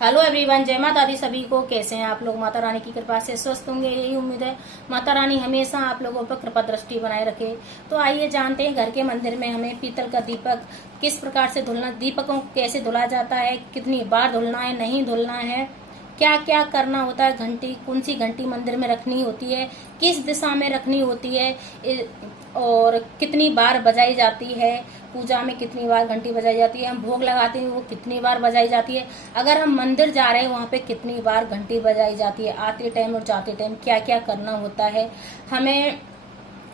Hello everyone, जय माता दी सभी को। कैसे हैं आप लोग? माता रानी की कृपा से स्वस्थ होंगे, यही उम्मीद है। माता रानी हमेशा आप लोगों पर कृपा दृष्टि बनाए रखे। तो आइए जानते हैं घर के मंदिर में हमें पीतल का दीपक किस प्रकार से धुलना, दीपकों को कैसे धुला जाता है, कितनी बार धुलना है, नहीं धुलना है, क्या क्या करना होता है, घंटी कौन सी घंटी मंदिर में रखनी होती है, किस दिशा में रखनी होती है, और कितनी बार बजाई जाती है, पूजा में कितनी बार घंटी बजाई जाती है, हम भोग लगाते हैं वो कितनी बार बजाई जाती है, अगर हम मंदिर जा रहे हैं वहाँ पे कितनी बार घंटी बजाई जाती है, आते टाइम और जाते टाइम क्या क्या करना होता है, हमें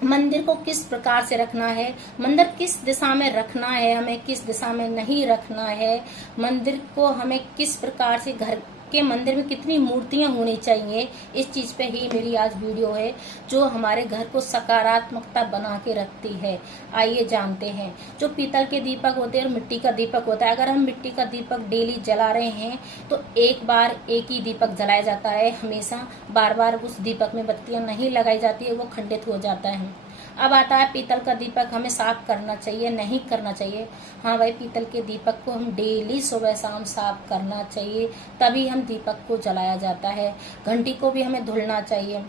मंदिर को किस प्रकार से रखना है, मंदिर किस दिशा में रखना है, हमें किस दिशा में नहीं रखना है, मंदिर को हमें किस प्रकार से, घर के मंदिर में कितनी मूर्तियां होनी चाहिए, इस चीज पे ही मेरी आज वीडियो है जो हमारे घर को सकारात्मकता बना के रखती है। आइए जानते हैं। जो पीतल के दीपक होते हैं और मिट्टी का दीपक होता है, अगर हम मिट्टी का दीपक डेली जला रहे हैं तो एक बार एक ही दीपक जलाया जाता है, हमेशा बार बार उस दीपक में बत्तियां नहीं लगाई जाती है, वो खंडित हो जाता है। अब आता है पीतल का दीपक हमें साफ करना चाहिए, नहीं करना चाहिए। हाँ भाई, पीतल के दीपक को हम डेली सुबह शाम साफ करना चाहिए, तभी हम दीपक को जलाया जाता है। घंटी को भी हमें धुलना चाहिए,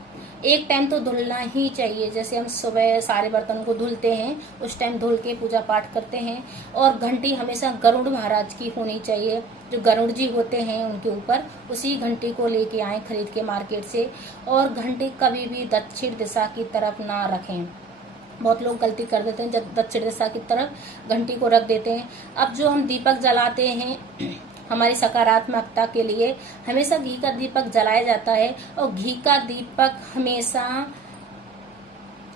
एक टाइम तो धुलना ही चाहिए। जैसे हम सुबह सारे बर्तनों को धुलते हैं, उस टाइम धुल के पूजा पाठ करते हैं। और घंटी हमेशा गरुड़ महाराज की होनी चाहिए, जो गरुड़ जी होते हैं उनके ऊपर, उसी घंटी को लेके आए खरीद के मार्केट से। और घंटी कभी भी दक्षिण दिशा की तरफ ना रखें। बहुत लोग गलती कर देते हैं, जब दक्षिण दिशा की तरफ घंटी को रख देते हैं। अब जो हम दीपक जलाते हैं हमारी सकारात्मकता के लिए हमेशा घी का दीपक जलाया जाता है, और घी का दीपक हमेशा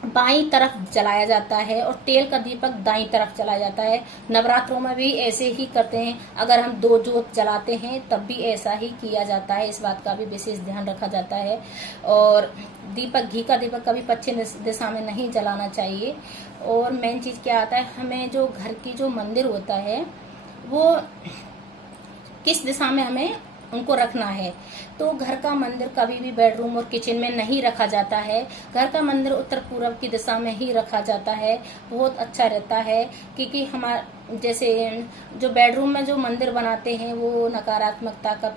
बाईं तरफ जलाया जाता है और तेल का दीपक दाईं तरफ जलाया जाता है। नवरात्रों में भी ऐसे ही करते हैं, अगर हम दो जोत जलाते हैं तब भी ऐसा ही किया जाता है, इस बात का भी विशेष ध्यान रखा जाता है। और दीपक, घी का दीपक कभी पश्चिम दिशा में नहीं जलाना चाहिए। और मेन चीज क्या आता है, हमें जो घर की जो मंदिर होता है वो किस दिशा में हमें उनको रखना है। तो घर का मंदिर कभी भी बेडरूम और किचन में नहीं रखा जाता है, घर का मंदिर उत्तर पूर्व की दिशा में ही रखा जाता है, बहुत अच्छा रहता है। क्योंकि हमारा जैसे जो बेडरूम में जो मंदिर बनाते हैं वो नकारात्मकता का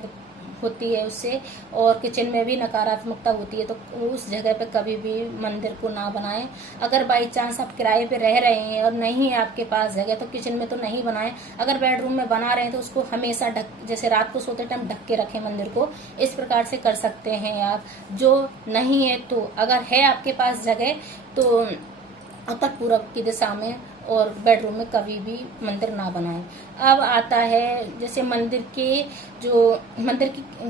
होती है उससे, और किचन में भी नकारात्मकता होती है, तो उस जगह पे कभी भी मंदिर को ना बनाएं। अगर बाई चांस आप किराए पे रह रहे हैं और नहीं है आपके पास जगह, तो किचन में तो नहीं बनाएं। अगर बेडरूम में बना रहे हैं तो उसको हमेशा ढक, जैसे रात को सोते टाइम ढक के रखें मंदिर को, इस प्रकार से कर सकते हैं आप। जो नहीं है तो अगर है आपके पास जगह तो उत्तर पूर्व की दिशा में और बेडरूम में कभी भी मंदिर ना बनाएं। अब आता है जैसे मंदिर की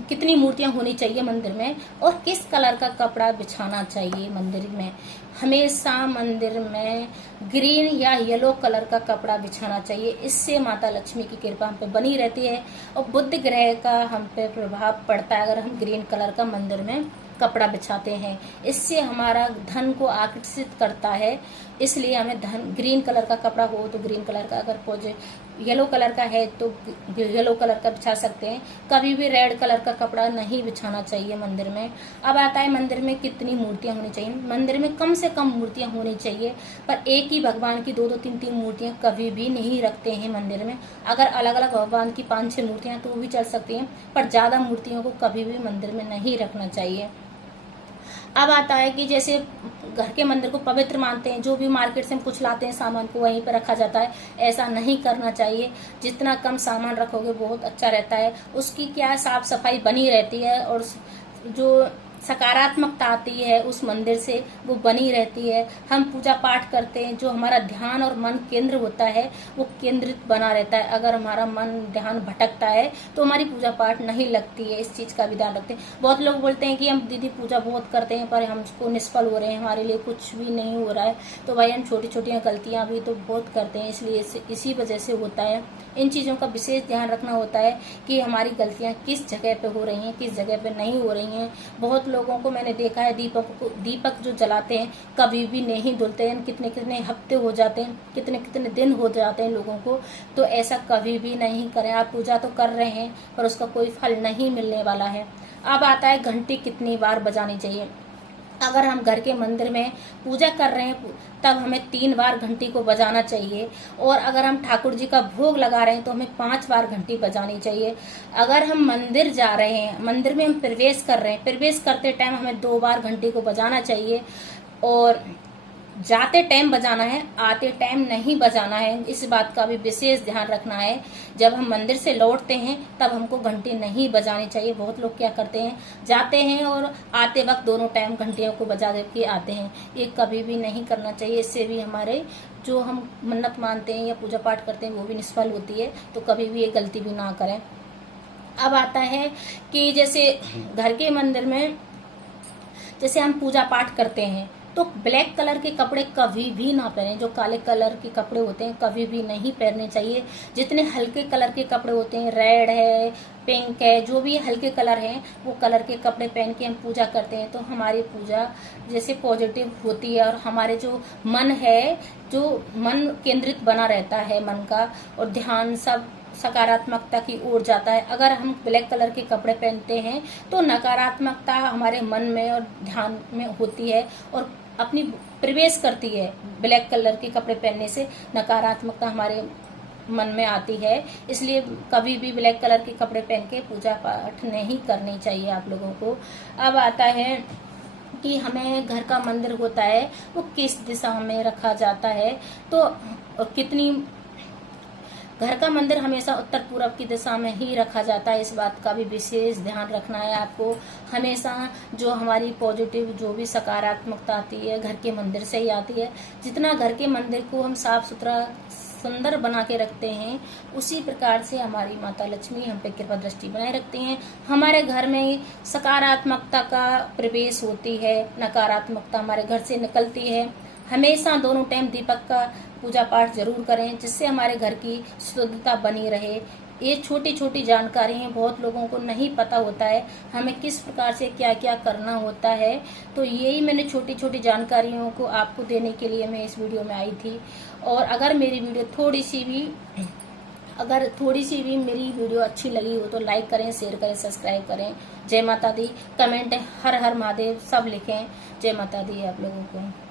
कितनी मूर्तियां होनी चाहिए मंदिर में, और किस कलर का कपड़ा बिछाना चाहिए मंदिर में। हमेशा मंदिर में ग्रीन या येलो कलर का कपड़ा बिछाना चाहिए, इससे माता लक्ष्मी की कृपा हम पे बनी रहती है और बुध ग्रह का हम पे प्रभाव पड़ता है अगर हम ग्रीन कलर का मंदिर में कपड़ा बिछाते हैं। इससे हमारा धन को आकर्षित करता है, इसलिए हमें ग्रीन कलर का कपड़ा हो तो ग्रीन कलर का, अगर येलो कलर का है तो येलो कलर का बिछा सकते हैं। कभी भी रेड कलर का कपड़ा नहीं बिछाना चाहिए मंदिर में। अब आता है मंदिर में कितनी मूर्तियां होनी चाहिए। मंदिर में कम से कम मूर्तियां होनी चाहिए, पर एक ही भगवान की दो दो तीन तीन मूर्तियां कभी भी नहीं रखते हैं मंदिर में। अगर अलग अलग भगवान की 5-6 मूर्तियां तो वो भी चल सकती हैं, पर ज्यादा मूर्तियों को कभी भी मंदिर में नहीं रखना चाहिए। अब आता है कि जैसे घर के मंदिर को पवित्र मानते हैं, जो भी मार्केट से हम कुछ लाते हैं सामान को वहीं पर रखा जाता है, ऐसा नहीं करना चाहिए। जितना कम सामान रखोगे बहुत अच्छा रहता है, उसकी क्या साफ सफाई बनी रहती है और जो सकारात्मकता आती है उस मंदिर से वो बनी रहती है। हम पूजा पाठ करते हैं, जो हमारा ध्यान और मन केंद्र होता है वो केंद्रित बना रहता है। अगर हमारा मन ध्यान भटकता है तो हमारी पूजा पाठ नहीं लगती है, इस चीज का भी ध्यान रखते हैं। बहुत लोग बोलते हैं कि हम दीदी पूजा बहुत करते हैं पर हमको निष्फल हो रहे हैं, हमारे लिए कुछ भी नहीं हो रहा है। तो भाई, हम छोटी छोटी गलतियां भी तो बहुत करते हैं, इसलिए इसी वजह से होता है। इन चीजों का विशेष ध्यान रखना होता है कि हमारी गलतियां किस जगह पे हो रही हैं, किस जगह पे नहीं हो रही हैं। बहुत लोगों को मैंने देखा है दीपक जो जलाते हैं कभी भी नहीं धुलते हैं, कितने कितने हफ्ते हो जाते हैं, कितने कितने दिन हो जाते हैं लोगों को। तो ऐसा कभी भी नहीं करें। आप पूजा तो कर रहे हैं पर उसका कोई फल नहीं मिलने वाला है। अब आता है घंटी कितनी बार बजानी चाहिए। अगर हम घर के मंदिर में पूजा कर रहे हैं तब हमें 3 बार घंटी को बजाना चाहिए, और अगर हम ठाकुर जी का भोग लगा रहे हैं तो हमें 5 बार घंटी बजानी चाहिए। अगर हम मंदिर जा रहे हैं, मंदिर में हम प्रवेश कर रहे हैं, प्रवेश करते टाइम हमें 2 बार घंटी को बजाना चाहिए, और जाते टाइम बजाना है, आते टाइम नहीं बजाना है। इस बात का भी विशेष ध्यान रखना है। जब हम मंदिर से लौटते हैं तब हमको घंटी नहीं बजानी चाहिए। बहुत लोग क्या करते हैं, जाते हैं और आते वक्त दोनों टाइम घंटियों को बजा दे के आते हैं। ये कभी भी नहीं करना चाहिए। इससे भी हमारे जो हम मन्नत मानते हैं या पूजा पाठ करते हैं वो भी निष्फल होती है। तो कभी भी ये गलती भी ना करें। अब आता है कि जैसे घर के मंदिर में जैसे हम पूजा पाठ करते हैं तो ब्लैक कलर के कपड़े कभी भी ना पहने। जो काले कलर के कपड़े होते हैं कभी भी नहीं पहनने चाहिए। जितने हल्के कलर के कपड़े होते हैं, रेड है, पिंक है, जो भी हल्के कलर हैं, वो कलर के कपड़े पहन के हम पूजा करते हैं तो हमारी पूजा जैसे पॉजिटिव होती है, और हमारे जो मन है, जो मन केंद्रित बना रहता है मन का, और ध्यान सब सकारात्मकता की ओर जाता है। अगर हम ब्लैक कलर के कपड़े पहनते हैं तो नकारात्मकता हमारे मन में और ध्यान में होती है और अपनी प्रवेश करती है। ब्लैक कलर के कपड़े पहनने से नकारात्मकता हमारे मन में आती है। इसलिए कभी भी ब्लैक कलर के कपड़े पहन के पूजा पाठ नहीं करनी चाहिए आप लोगों को। अब आता है कि हमें घर का मंदिर होता है वो किस दिशा में रखा जाता है, तो कितनी घर का मंदिर हमेशा उत्तर पूर्व की दिशा में ही रखा जाता है। इस बात का भी विशेष ध्यान रखना है आपको। हमेशा जो हमारी पॉजिटिव, जो भी सकारात्मकता आती है घर के मंदिर से ही आती है। जितना घर के मंदिर को हम साफ सुथरा सुंदर बना के रखते हैं, उसी प्रकार से हमारी माता लक्ष्मी हम पे कृपा दृष्टि बनाए रखती हैं। हमारे घर में सकारात्मकता का प्रवेश होती है, नकारात्मकता हमारे घर से निकलती है। हमेशा दोनों टाइम दीपक का पूजा पाठ जरूर करें, जिससे हमारे घर की शुद्धता बनी रहे। ये छोटी छोटी जानकारी हैं, बहुत लोगों को नहीं पता होता है हमें किस प्रकार से क्या क्या करना होता है। तो यही मैंने छोटी छोटी जानकारियों को आपको देने के लिए मैं इस वीडियो में आई थी। और अगर मेरी वीडियो थोड़ी सी भी मेरी वीडियो अच्छी लगी हो तो लाइक करें, शेयर करें, सब्सक्राइब करें। जय माता दी। कमेंट हर हर महादेव सब लिखें। जय माता दी आप लोगों को।